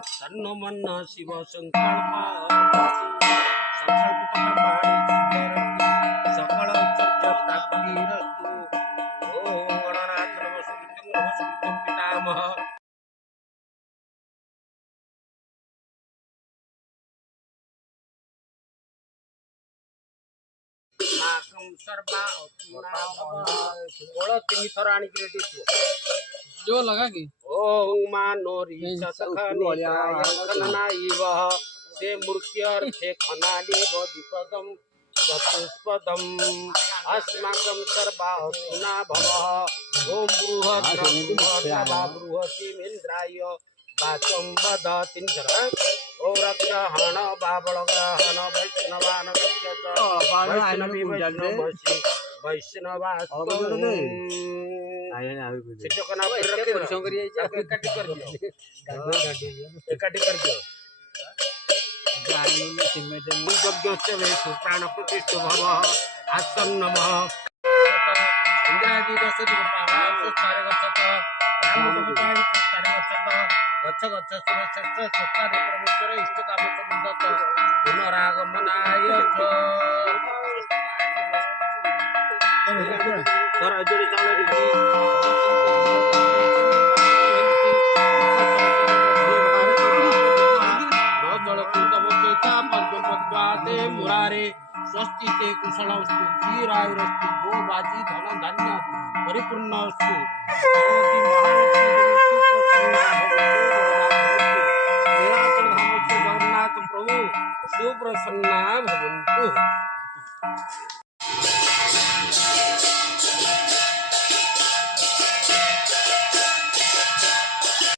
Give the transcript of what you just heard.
तन्नो मन शिव संकल्प संकल्पित कर्माणि सिद्धिरस्तु सकल ऐश्वर्य प्राप्तिरस्तु ओम गणनाथ नमः पितामह माकम सर्वा बोलो तीन थर आनी रेडी छो जो लगा की ओम मानोरी सतखना इव से मूर्त्यर्थे खनाली दीपदम चतुष्पदम अस्माकं सर्वा सुना भवः ओम बृहद्रवा वाचम वद तीन थर ओ रक्ष हण बाबल ग्रहण वैष्णवान वैष्णवी वैष्णवसी वैष्णवास्तु सिटकना परिश्रम करिए इकट्ठी कर दियो इकट्ठी कर दियो यज्ञस्य वेषु प्राण प्रतिष्ठ भव आसन्नमः इंद्रादि दश दिवपाः सारे गच्छत रामसमुदाय सारे गच्छत गच्छ गच्छ सुरश्रेष्ठ सत्तादि परमेश्वर इष्ट काम समुद्धत पुनरागमनाय धर जोड़ी चावल मुरारे स्वस्ति ते कुशलस्तु क्षीरायुरस्तु गो बाजी धन धान्य परिपूर्णस्तु